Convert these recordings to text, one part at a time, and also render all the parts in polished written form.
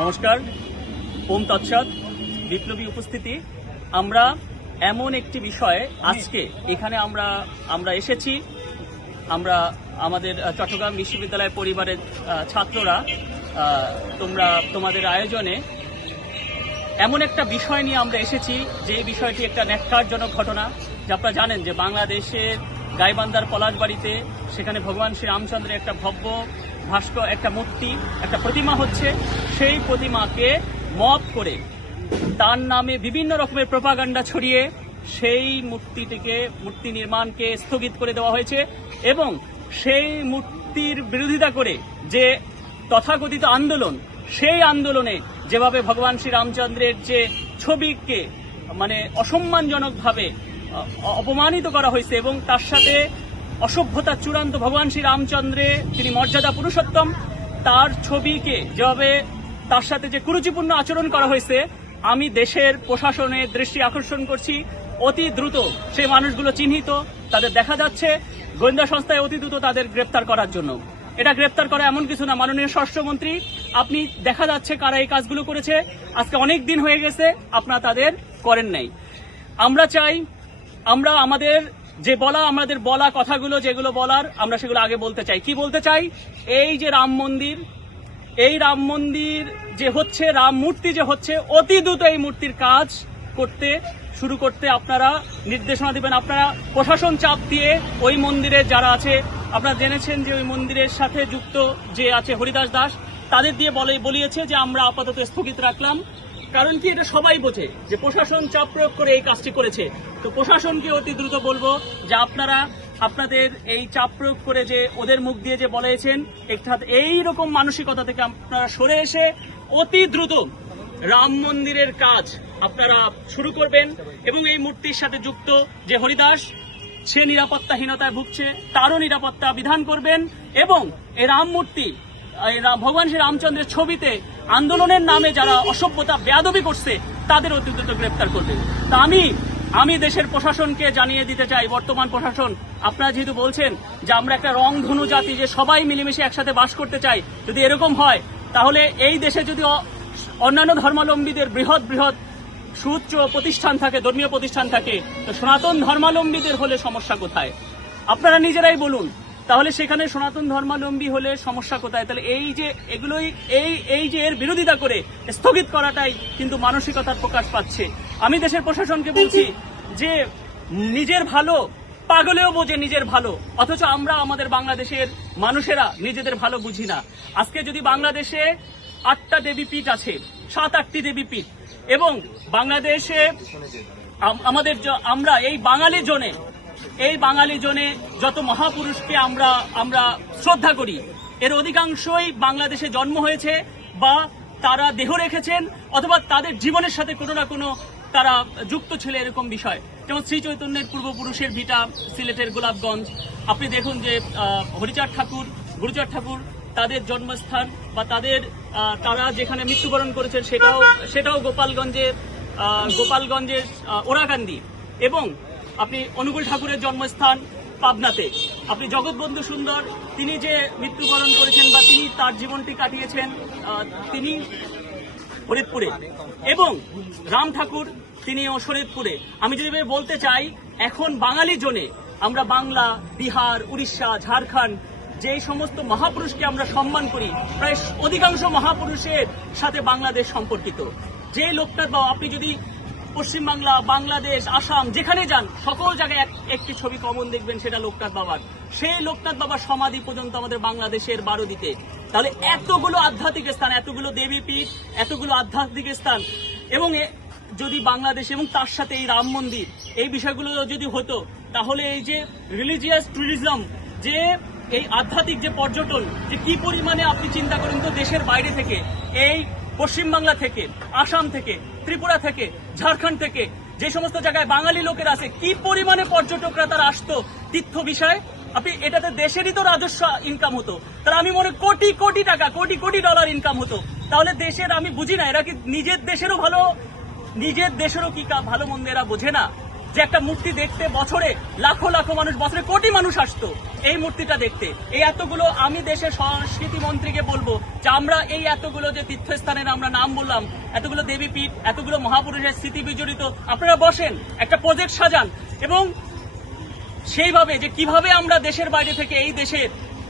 নমস্কার। ওম তৎসৎ। বিপ্লবী উপস্থিতি। আমরা এমন একটি বিষয়ে আজকে এখানে আমরা এসেছি। আমরা আমাদের চট্টগ্রাম বিশ্ববিদ্যালয় পরিবারের ছাত্ররা তোমাদের আয়োজনে এমন একটা বিষয় নিয়ে আমরা এসেছি যে বিষয়টি একটা ন্যক্কারজনক ঘটনা। যা আপনারা জানেন যে বাংলাদেশের গাইবান্ধার পলাশবাড়িতে সেখানে ভগবান শ্রী রামচন্দ্রের একটা ভব্য ভাস্কর, একটা মূর্তি, একটা প্রতিমা হচ্ছে। সেই প্রতিমাকে মব করে তার নামে বিভিন্ন রকমের প্রোপাগান্ডা ছড়িয়ে সেই মূর্তি নির্মাণকে স্থগিত করে দেওয়া হয়েছে এবং সেই মূর্তির বিরোধিতা করে যে তথাকথিত আন্দোলন, সেই আন্দোলনে যেভাবে ভগবান শ্রী রামচন্দ্রের যে ছবিকে অসম্মানজনকভাবে অপমানিত করা হয়েছে এবং তার সাথে অসভ্যতার চূড়ান্ত, ভগবান শ্রী রামচন্দ্রে তিনি মর্যাদা পুরুষোত্তম, তার ছবিকে যেভাবে তার সাথে যে কুরুচিপূর্ণ আচরণ করা হয়েছে, আমি দেশের প্রশাসনের দৃষ্টি আকর্ষণ করছি। অতি দ্রুত সেই মানুষগুলো চিহ্নিত, তাদের দেখা যাচ্ছে, গোয়েন্দা সংস্থায় অতি দ্রুত তাদের গ্রেপ্তার করার জন্য। এটা গ্রেপ্তার করা এমন কিছু না, মাননীয় স্বরাষ্ট্রমন্ত্রী, আপনি দেখা যাচ্ছে কারা এই কাজগুলো করেছে। আজকে অনেক দিন হয়ে গেছে আপনারা তাদের করেন নাই। আমরা চাই, আমাদের বলা কথাগুলো যেগুলো বলার, আমরা সেগুলো আগে বলতে চাই। কি বলতে চাই? এই যে রাম মন্দির যে হচ্ছে, রাম মূর্তি যে হচ্ছে, অতি দ্রুত এই মূর্তির কাজ শুরু করতে আপনারা নির্দেশনা দিবেন। আপনারা প্রশাসন চাপ দিয়ে ওই মন্দিরে যারা আছে, আপনারা জেনেছেন যে ওই মন্দিরের সাথে যুক্ত যে আছে হরিদাস দাস, তাদের দিয়ে বলিয়েছে যে আমরা আপাতত স্থগিত রাখলাম। কারণ কি, এটা সবাই বোঝে যে প্রশাসন চাপ প্রয়োগ করে এই কাজটি করেছে। তো প্রশাসনকে অতি দ্রুত বলবো যে আপনারা আপনাদের এই চাপ প্রয়োগ করে যে ওদের মুখ দিয়ে যে বলেছেন, এই রকম মানসিকতা থেকে আপনারা সরে এসে অতি দ্রুত রাম মন্দিরের কাজ আপনারা শুরু করবেন এবং এই মূর্তির সাথে যুক্ত যে হরিদাস, সে নিরাপত্তাহীনতায় ভুগছে, তারও নিরাপত্তা বিধান করবেন এবং এই রাম মূর্তি, ভগবান শ্রী রামচন্দ্রের ছবিতে আন্দোলনের নামে যারা অসভ্যতা বেয়াদবি করছে তাদের অতি দ্রুত গ্রেপ্তার করবেন। তা আমি দেশের প্রশাসনকে জানিয়ে দিতে চাই, বর্তমান প্রশাসন, আপনারা যেহেতু বলছেন যে আমরা একটা রংধনু জাতি, যে সবাই মিলেমিশে একসাথে বাস করতে চাই, যদি এরকম হয় তাহলে এই দেশে যদি অন্যান্য ধর্মাবলম্বীদের বৃহৎ সুউচ্চ প্রতিষ্ঠান থাকে, ধর্মীয় প্রতিষ্ঠান থাকে, তো সনাতন ধর্মাবলম্বীদের হলে সমস্যা কোথায়? আপনারা নিজেরাই বলুন। তাহলে সেখানে সনাতন ধর্মাবলম্বী হলে সমস্যা কোথায়? তাহলে এই যে এর বিরোধিতা করে স্থগিত করাটাই কিন্তু মানসিকতার প্রকাশ পাচ্ছে। আমি দেশের প্রশাসনকে বলছি যে নিজের ভালো পাগলেও বোঝে নিজের ভালো, অথচ আমরা আমাদের বাংলাদেশের মানুষেরা নিজেদের ভালো বুঝি না। আজকে যদি বাংলাদেশে 8টা দেবীপীঠ আছে, 7-8টি দেবীপীঠ, এবং বাংলাদেশে আমরা এই বাঙালি জনে যত মহাপুরুষকে আমরা শ্রদ্ধা করি, এর অধিকাংশই বাংলাদেশে জন্ম হয়েছে বা তারা দেহ রেখেছেন অথবা তাদের জীবনের সাথে কোনো না কোনো তারা যুক্ত ছিল, এরকম বিষয়। যেমন শ্রী চৈতন্যের পূর্বপুরুষের ভিটা সিলেটের গোলাপগঞ্জ। আপনি দেখুন যে হরিচাঁদ ঠাকুর, গুরুচাঁদ ঠাকুর, তাদের জন্মস্থান বা তারা যেখানে মৃত্যুবরণ করেছেন সেটাও গোপালগঞ্জের ওরাকান্দি। এবং আপনি অনুকূল ঠাকুরের জন্মস্থান পাবনাতে। আপনি জগৎবন্ধু সুন্দর, তিনি যে মৃত্যুবরণ করেছেন বা তিনি তার জীবনটি কাটিয়েছেন তিনি ফরিদপুরে, এবং রাম ঠাকুর তিনিও শরীয়তপুরে। আমি যদি বলতে চাই, এখন বাঙালি জনে আমরা বাংলা, বিহার, উড়িষ্যা, ঝাড়খণ্ড, যে সমস্ত মহাপুরুষকে আমরা সম্মান করি, প্রায় অধিকাংশ মহাপুরুষের সাথে বাংলাদেশ সম্পর্কিত। যে লোকনাথ বাবা, আপনি যদি পশ্চিমবাংলা, বাংলাদেশ, আসাম যেখানে যান, সকল জায়গায় একটি ছবি কমন দেখবেন, সেটা লোকনাথ বাবার। সেই লোকনাথ বাবার সমাধি পর্যন্ত আমাদের বাংলাদেশের বারোদিতে। তাহলে এতগুলো আধ্যাত্মিক স্থান, এতগুলো দেবীপীঠ, এতগুলো আধ্যাত্মিক স্থান, এবং যদি বাংলাদেশ এবং তার সাথে এই রাম মন্দির, এই বিষয়গুলো যদি হতো, তাহলে এই যে রিলিজিয়াস ট্যুরিজম, যে এই আধ্যাত্মিক যে পর্যটন, যে কি পরিমাণে আপনি চিন্তা করেন তো, দেশের বাইরে থেকে, এই পশ্চিমবাংলা থেকে, আসাম থেকে, ত্রিপুরা থেকে, ঝাড়খণ্ড থেকে, যে সমস্ত জায়গায় বাঙালি লোকের আছে, কি পরিমাণে পর্যটকরা তারা আসতো তীর্থ বিষয়। আপনি এটাতে দেশেরই তো রাজস্ব ইনকাম হতো। তাহলে আমি মনে কোটি কোটি টাকা, কোটি কোটি ডলার ইনকাম হতো। তাহলে দেশের, আমি বুঝি না, এরা কি নিজের দেশেরও কি ভালো মন্দ এরা বোঝে না? যে একটা মূর্তি দেখতে বছরে লাখো লাখো মানুষ, বছরে কোটি মানুষ আসতো এই মূর্তিটা দেখতে। এই এতগুলো, আমি দেশের সংস্কৃতি মন্ত্রীকে বলবো যে আমরা এই এতগুলো যে তীর্থস্থানের আমরা নাম বললাম, এতগুলো দেবীপীঠ, এতগুলো মহাপুরুষের স্মৃতি বিজড়িত, আপনারা বসেন, একটা প্রজেক্ট সাজান এবং সেইভাবে যে কিভাবে আমরা দেশের বাইরে থেকে এই দেশের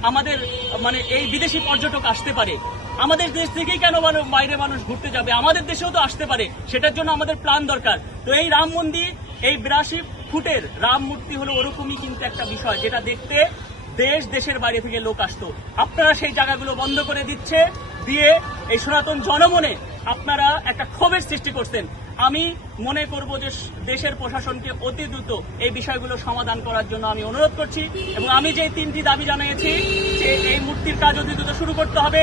আমাদের মানে এই বিদেশি পর্যটক আসতে পারে, আমাদের দেশ থেকেই কেন বাইরে মানুষ ঘুরতে যাবে, আমাদের দেশেও তো আসতে পারে, সেটার জন্য আমাদের প্ল্যান দরকার। তো এই রাম মন্দির, এই 82 ফুটের রাম মূর্তি হলো ওরকমই কিন্তু একটা বিষয় যেটা দেখতে দেশের বাইরে থেকে লোক আসতো। আপনারা সেই জায়গাগুলো বন্ধ করে দিয়ে এই সনাতন জনমনে আপনারা একটা ক্ষোভের সৃষ্টি করছেন। আমি মনে করব যে দেশের প্রশাসনকে অতি দ্রুত এই বিষয়গুলো সমাধান করার জন্য আমি অনুরোধ করছি এবং আমি যে 3টি দাবি জানিয়েছি যে এই মূর্তির কাজ অতি দ্রুত শুরু করতে হবে,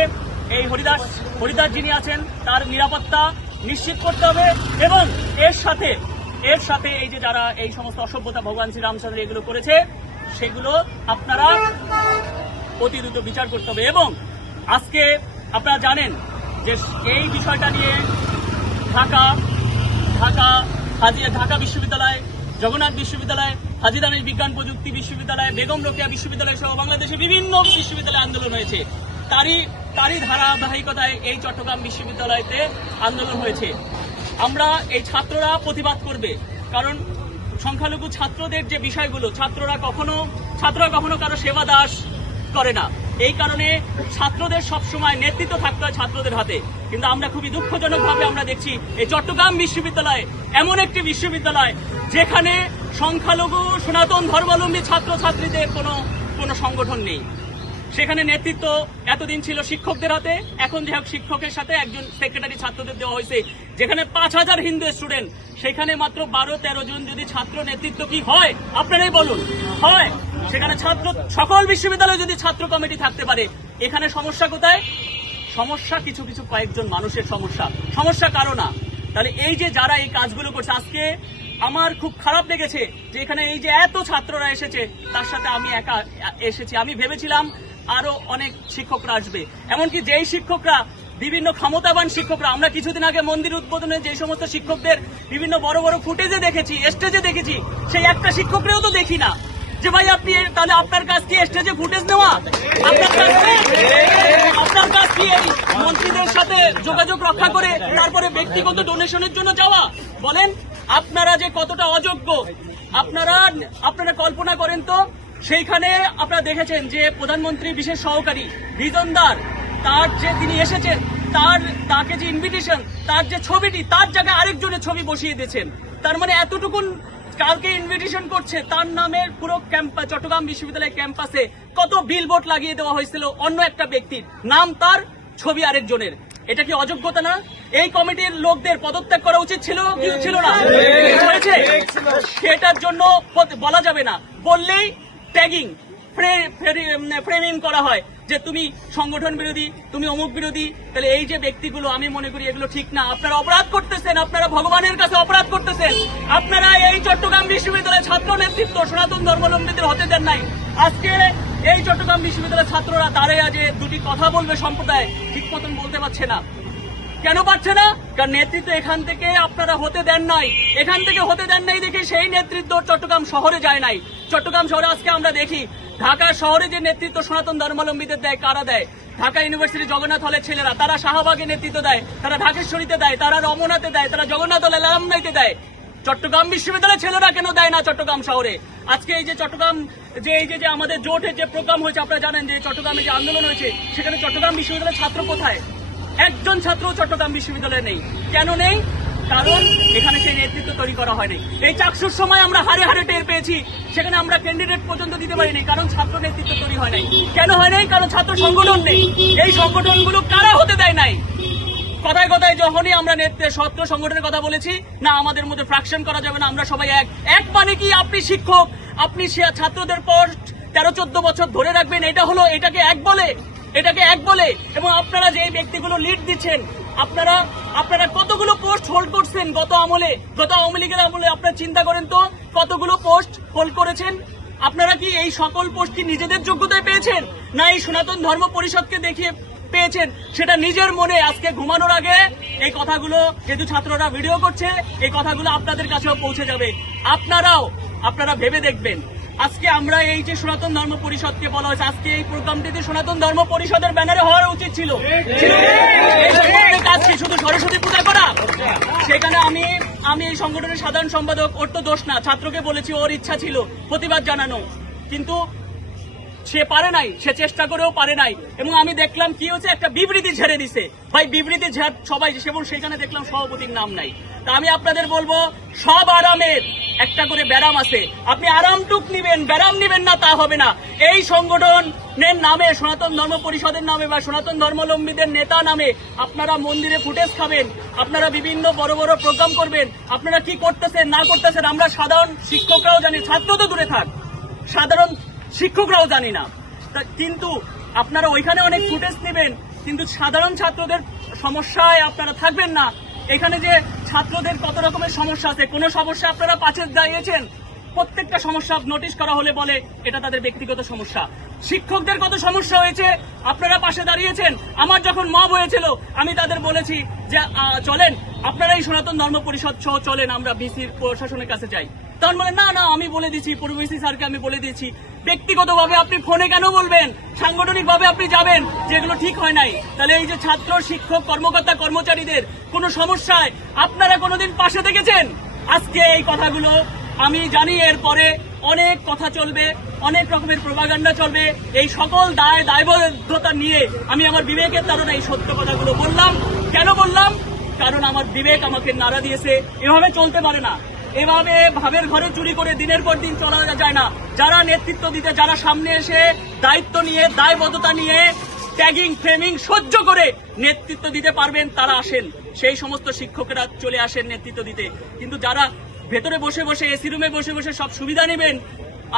এই হরিদাস যিনি আছেন তার নিরাপত্তা নিশ্চিত করতে হবে এবং এর সাথে এই যে যারা এই সমস্ত অসভ্যতা ভগবান শ্রীরামচন্দ্র এগুলো করেছে সেগুলো আপনারা অতি দ্রুত বিচার করতে হবে। এবং আজকে আপনারা জানেন যে এই বিষয়টা নিয়ে ঢাকা বিশ্ববিদ্যালয়, জগন্নাথ বিশ্ববিদ্যালয়, হাজী দানেশ বিজ্ঞান প্রযুক্তি বিশ্ববিদ্যালয়, বেগম রোকেয়া বিশ্ববিদ্যালয় সহ বাংলাদেশে বিভিন্ন বিশ্ববিদ্যালয়ে আন্দোলন হয়েছে। তারই ধারাবাহিকতায় এই চট্টগ্রাম বিশ্ববিদ্যালয়তে আন্দোলন হয়েছে। আমরা এই ছাত্ররা প্রতিবাদ করবে, কারণ সংখ্যালঘু ছাত্রদের যে বিষয়গুলো, ছাত্ররা কখনো কারো সেবা দাস করে না। এই কারণে ছাত্রদের সবসময় নেতৃত্ব থাকতে হয় ছাত্রদের হাতে। কিন্তু আমরা খুবই দুঃখজনকভাবে আমরা দেখছি এই চট্টগ্রাম বিশ্ববিদ্যালয় এমন একটি বিশ্ববিদ্যালয় যেখানে সংখ্যালঘু সনাতন ধর্মাবলম্বী ছাত্রছাত্রীদের কোনো সংগঠন নেই। সেখানে নেতৃত্ব এতদিন ছিল শিক্ষকদের হাতে, এখন যে হোক শিক্ষকের সাথে একজন সেক্রেটারি ছাত্রদের দেওয়া হয়েছে। যেখানে 5000 হিন্দু স্টুডেন্ট, সেখানে মাত্র 12-13 জন যদি ছাত্র নেতৃত্ব কি হয় আপনারাই বলুন, হয়? সেখানে সকল বিশ্ববিদ্যালয়ে যদি ছাত্র কমিটি থাকতে পারে, এখানে সমস্যা কোথায়? সমস্যা কিছু কয়েকজন মানুষের সমস্যা কারো না। তাহলে এই যে যারা এই কাজগুলো করছে, আজকে আমার খুব খারাপ লেগেছে যে এখানে এই যে এত ছাত্ররা এসেছে, তার সাথে আমি একা এসেছি। আমি ভেবেছিলাম আরো অনেক শিক্ষকরা আসবে, এমনকি যেই শিক্ষকরা বিভিন্ন ক্ষমতাবান শিক্ষকরা, আমরা কিছুদিন আগে মন্দির উদ্বোধনে যে সমস্ত শিক্ষকদের বিভিন্ন বড় বড় ফুটেজে দেখেছি, স্টেজে দেখেছি, সেই একটা শিক্ষকরেও তো দেখি না। যে ভাই আপনি তাহলে আপনার কাজ কি স্টেজে ফুটেজ নেওয়া? আপনার কাজ কি এই মন্ত্রীদের সাথে যোগাযোগ রক্ষা করে তারপরে ব্যক্তিগত ডোনেশনের জন্য যাওয়া? বলেন আপনারা যে কতটা অযোগ্য আপনারা কল্পনা করেন তো। সেইখানে আপনারা দেখেছেন যে প্রধানমন্ত্রী বিশেষ সহকারী রিজনদার, তার যে তিনি এসেছেন, তাকে যে ইনভিটেশন, তার যে ছবিটি, তার জায়গায় আরেকজনের ছবি বসিয়ে দিয়েছেন। তার মানে এতটুকুন কালকে ইনভিটেশন করছে, তার নামের পুরো চট্টগ্রাম বিশ্ববিদ্যালয় ক্যাম্পাসে কত বিলবোর্ড লাগিয়ে দেওয়া হয়েছিল অন্য একটা ব্যক্তির নাম, তার ছবি আরেকজনের। এটা কি অযোগ্যতা না? এই কমিটির লোকদের পদত্যাগ করা উচিত ছিল কি ছিল না? হয়েছে। সেটার জন্য বলা যাবে না, বললেই ট্যাগিং ফ্রেমিং করা হয় যে তুমি সংগঠন বিরোধী, তুমি অমুক বিরোধী। তাহলে এই যে ব্যক্তিগুলো, আমি মনে করি এগুলো ঠিক না। আপনারা অপরাধ করতেছেন, আপনারা ভগবানের কাছে অপরাধ করতেছেন। আপনারা এই চট্টগ্রাম বিশ্ববিদ্যালয়ের ছাত্র নেতৃত্ব সনাতন ধর্মাবলম্বীদের হতে দেন নাই। আজকে এই চট্টগ্রাম বিশ্ববিদ্যালয়ের ছাত্ররা দাঁড়িয়ে যে দুটি কথা বলবে সম্প্রদায়, ঠিক মতন বলতে পারছে না। কেন পারছে না? কারণ নেতৃত্ব এখান থেকে আপনারা হতে দেন নাই। এখান থেকে হতে দেন নাই দেখে সেই নেতৃত্ব চট্টগ্রাম শহরে যায় নাই। চট্টগ্রাম শহরে আজকে আমরা দেখি ঢাকা শহরে যে নেতৃত্ব সনাতন ধর্মাবলম্বীদের দেয়, কারা দেয়? ঢাকা ইউনিভার্সিটি জগন্নাথ হলের ছেলেরা, তারা শাহবাগে নেতৃত্ব দেয়, তারা ঢাকেশ্বরীতে দেয়, তারা রমনাতে দেয়, তারা জগন্নাথ হলে লামনাইতে দেয়। চট্টগ্রাম বিশ্ববিদ্যালয়ের ছেলেরা কেন দেয় না চট্টগ্রাম শহরে? আজকে এই যে চট্টগ্রাম এই যে আমাদের জোটের যে প্রোগ্রাম হয়েছে, আপনারা জানেন যে চট্টগ্রামে যে আন্দোলন হয়েছে, সেখানে চট্টগ্রাম বিশ্ববিদ্যালয়ের ছাত্র কোথায়? একজন ছাত্র চট্টগ্রাম বিশ্ববিদ্যালয়ে নেই। কেন নেই? কারণ এখানে সেই নেতৃত্ব তৈরি করা হয়নি। এই চাকসুর সময় আমরা হারে টের পেয়েছি, সেখানে আমরা ক্যান্ডিডেট পর্যন্ত দিতে পারিনি, কারণ ছাত্র নেতৃত্ব তৈরি হয় নাই। কেন হয় নাই? কারণ ছাত্র সংগঠন নেই। এই সংগঠনগুলো কারা হতে দেয় নাই? কথায় কথায় যখনই আমরা ছাত্র সংগঠনের কথা বলেছি, না আমাদের মধ্যে ফ্র্যাকশন করা যাবে না, আমরা সবাই এক মানে কি? আপনি শিক্ষক, আপনি ছাত্রদের পোস্ট 13-14 বছর ধরে রাখবেন, এটাকে এক বলে? এবং আপনারা যে ব্যক্তিগুলো লিড দিচ্ছেন, আপনারা কতগুলো পোস্ট হোল্ড করছেন গত আওয়ামী লীগের আমলে? আপনারা চিন্তা করেন তো কতগুলো পোস্ট হোল্ড করেছেন। আপনারা কি এই সকল পোস্ট কি নিজেদের যোগ্যতায় পেয়েছেন, না এই সনাতন ধর্ম পরিষদকে দেখিয়ে পেয়েছেন? সেটা নিজের মনে আজকে ঘুমানোর আগে এই কথাগুলো, যেহেতু ছাত্ররা ভিডিও করছে, এই কথাগুলো আপনাদের কাছেও পৌঁছে যাবে। আপনারা ভেবে দেখবেন, আজকে আমরা এই যে সনাতন ধর্ম পরিষদকে বলা হয়েছে, আজকে এই প্রোগ্রামটিতে সনাতন ধর্ম পরিষদের ব্যানারে হওয়ার উচিত ছিল। এই সংগঠনের কাজ কি শুধু সরস্বতী পূজা করা? সেখানে আমি এই সংগঠনের সাধারণ সম্পাদক, ওর তো দোষ না, ছাত্রকে বলেছি ওর ইচ্ছা ছিল প্রতিবাদ জানানো, কিন্তু সে পারে নাই, সে চেষ্টা করেও পারে নাই। এবং আমি দেখলাম কি হচ্ছে, একটা বিবৃতি ঝেড়ে দিছে। ভাই বিবৃতি ঝেড়ে সবাই, এবং সেখানে দেখলাম সভাপতির নাম নাই। তা আমি আপনাদের বলবো, সব আরামের একটা করে ব্যারাম আছে, আপনি আরামটুক নিবেন, ব্যারাম নিবেন না তা হবে না। এই সংগঠনের নামে, সনাতন ধর্ম পরিষদের নামে বা সনাতন ধর্মাবলম্বীদের নেতা নামে আপনারা মন্দিরে ফুটেজ খাবেন, আপনারা বিভিন্ন বড় বড় প্রোগ্রাম করবেন, আপনারা কি করতেছেন না করতেছেন আমরা সাধারণ শিক্ষকরাও জানি, ছাত্র তো দূরে থাক, সাধারণ শিক্ষকরাও জানি না। কিন্তু আপনারা ওইখানে অনেক ফুটেজ নেবেন, কিন্তু সাধারণ ছাত্রদের সমস্যায় আপনারা থাকবেন না। এখানে যে ছাত্রদের কত রকমের সমস্যা আছে, কোন সমস্যা আপনারা পাশে দাঁড়িয়েছেন? প্রত্যেকটা সমস্যা নোটিশ করা হলে বলে এটা তাদের ব্যক্তিগত সমস্যা। শিক্ষকদের কত সমস্যা হয়েছে, আপনারা পাশে দাঁড়িয়েছেন। আমার যখন মব হয়েছিল আমি তাদের বলেছি যে চলেন আপনারা এই সনাতন ধর্ম পরিষদ সহ চলেন, আমরা ভিসির প্রশাসনের কাছে যাই। তখন বলে না না আমি বলে দিচ্ছি, পূর্বভিসি স্যারকে আমি বলে দিচ্ছি। ব্যক্তিগতভাবে আপনি ফোনে কেন বলবেন? সাংগঠনিকভাবে আপনি যাবেন, যেগুলো ঠিক হয় নাই। তাহলে এই যে ছাত্র, শিক্ষক, কর্মকর্তা, কর্মচারীদের কোন সমস্যায় আপনারা কোনোদিন পাশে থেকেছেন? আজকে এই কথাগুলো আমি জানি, এরপরে অনেক কথা চলবে, অনেক রকমের প্রোপাগান্ডা চলবে। এই সকল দায়বদ্ধতা নিয়ে আমি আমার বিবেকের তাড়না এই সত্য কথাগুলো বললাম। কেন বললাম? কারণ আমার বিবেক আমাকে নাড়া দিয়েছে। এভাবে চলতে পারে না, এভাবে ভাবের ঘরে চুরি করে দিনের পর দিন চলা যায় না। যারা নেতৃত্ব দিতে, যারা সামনে এসে দায়িত্ব নিয়ে, দায়বদ্ধতা নিয়ে ট্যাগিং ফ্রেমিং সহ্য করে নেতৃত্ব দিতে পারবেন তারা আসেন। সেই সমস্ত শিক্ষকেরা চলে আসেন নেতৃত্ব দিতে। কিন্তু যারা ভেতরে বসে বসে, এসি রুমে বসে বসে সব সুবিধা নেবেন,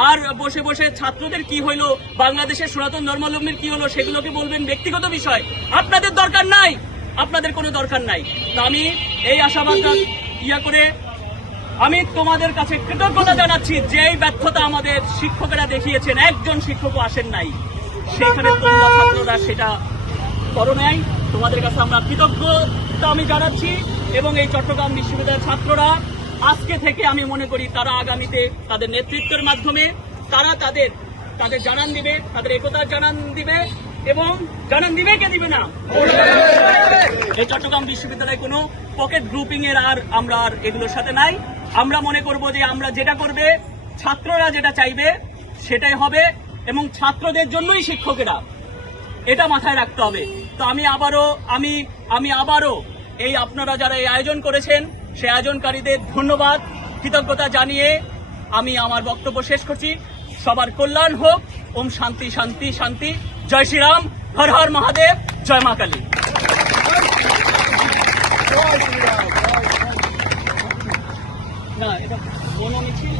আর বসে বসে ছাত্রদের কি হইলো, বাংলাদেশের সনাতন ধর্মাবলম্বীর কি হলো সেগুলোকে বলবেন ব্যক্তিগত বিষয়, আপনাদের দরকার নাই, আপনাদের কোনো দরকার নাই। তা আমি এই আশাবাদটা করে আমি তোমাদের কাছে কৃতজ্ঞতা জানাচ্ছি যে এই ব্যর্থতা আমাদের শিক্ষকেরা দেখিয়েছেন, একজন শিক্ষকও আসেন নাই, সেখানে তোমরা ছাত্ররা সেটা করো নাই। তোমাদের কাছে আমরা কৃতজ্ঞতা আমি জানাচ্ছি। এবং এই চট্টগ্রাম বিশ্ববিদ্যালয়ের ছাত্ররা আজকে থেকে আমি মনে করি তারা আগামীতে তাদের নেতৃত্বের মাধ্যমে তারা তাদের জানান দিবে, তাদের একতার জানান দিবে। এবং জানান দিবে কে দিবে না? এই চট্টগ্রাম বিশ্ববিদ্যালয়ে কোনো পকেট গ্রুপিং এর আমরা এগুলোর সাথে নাই। আমরা মনে করব যে আমরা যেটা করবে, ছাত্ররা যেটা চাইবে সেটাই হবে, এবং ছাত্রদের জন্যই শিক্ষকেরা, এটা মাথায় রাখতে হবে। তো আমি আবারও এই আপনারা যারা এই আয়োজন করেছেন সেই আয়োজনকারীদের ধন্যবাদ, কৃতজ্ঞতা জানিয়ে আমি আমার বক্তব্য শেষ করছি। সবার কল্যাণ হোক। ওম শান্তি শান্তি শান্তি। জয় শ্রীরাম, হর হর মহাদেব, জয় মা কালী। না, এটা কোনো মিছিল